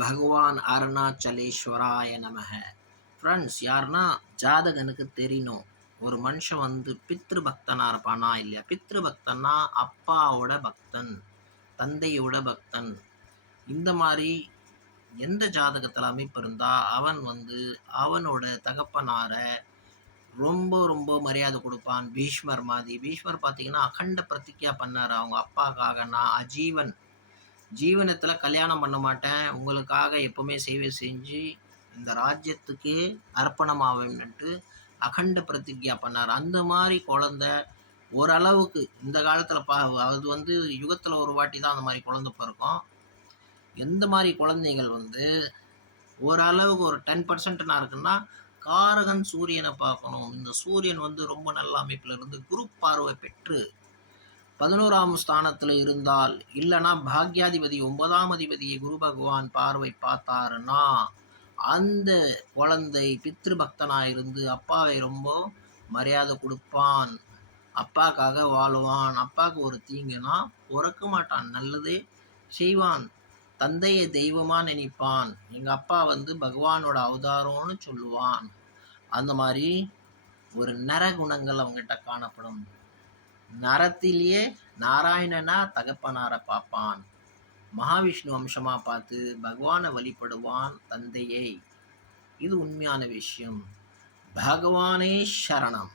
பகவான் அருணாச்சலேஸ்வராய நமக. ஃப்ரெண்ட்ஸ், யாருன்னா ஜாதகனுக்கு தெரியணும் ஒரு மனுஷன் பித்ரு பக்தனா இருப்பானா இல்லையா. பித்ரு பக்தன்னா அப்பாவோட பக்தன், தந்தையோட பக்தன். இந்த மாதிரி எந்த ஜாதகத்தில் அமைப்பு இருந்தா அவன் அவனோட தகப்பனார ரொம்ப ரொம்ப மரியாதை கொடுப்பான். பீஷ்மர் மாதிரி. பீஷ்மர் பார்த்தீங்கன்னா அகண்ட பிரதிஜ்ஞா பண்ணார் அவங்க அப்பாக்காக, நான் ஜீவனத்தில் கல்யாணம் பண்ண மாட்டேன், உங்களுக்காக எப்பவுமே சேவை செஞ்சு இந்த ராஜ்யத்துக்கே அர்ப்பணமாவேன்னுட்டு அகண்ட பிரதிஜ்ஞா பண்ணார். அந்த மாதிரி குழந்த ஓரளவுக்கு இந்த காலத்தில் அது யுகத்தில் ஒரு வாட்டி தான் அந்த மாதிரி குழந்தை பிறக்கும். எந்த மாதிரி குழந்தைகள் ஓரளவுக்கு ஒரு 10% இருக்குன்னா காரகன் சூரியனை பார்க்கணும். இந்த சூரியன் ரொம்ப நல்ல அமைப்பில் இருந்து குரு பார்வை பெற்று 11ஆம் ஸ்தானத்தில் இருந்தால், இல்லைனா பாக்யாதிபதி 9ஆம் அதிபதியை குரு பகவான் பார்வை பார்த்தாருன்னா அந்த குழந்தை பித்ரு பக்தனாக இருந்து அப்பாவை ரொம்ப மரியாதை கொடுப்பான், அப்பாக்காக வாழுவான். அப்பாவுக்கு ஒரு தீங்குனா பொறுக்க மாட்டான், நல்லதே செய்வான், தந்தையை தெய்வமாக நினைப்பான், எங்கள் அப்பா பகவானோட அவதாரம்னு சொல்லுவான். அந்த மாதிரி ஒரு நரகுணங்கள் அவங்ககிட்ட காணப்படும். நரத்திலேயே நாராயணனா தகப்பனாரை பார்ப்பான், மகாவிஷ்ணு அம்சமாக பார்த்து பகவானை வழிபடுவான், தந்தையை. இது உண்மையான விஷயம். பகவானே சரணம்.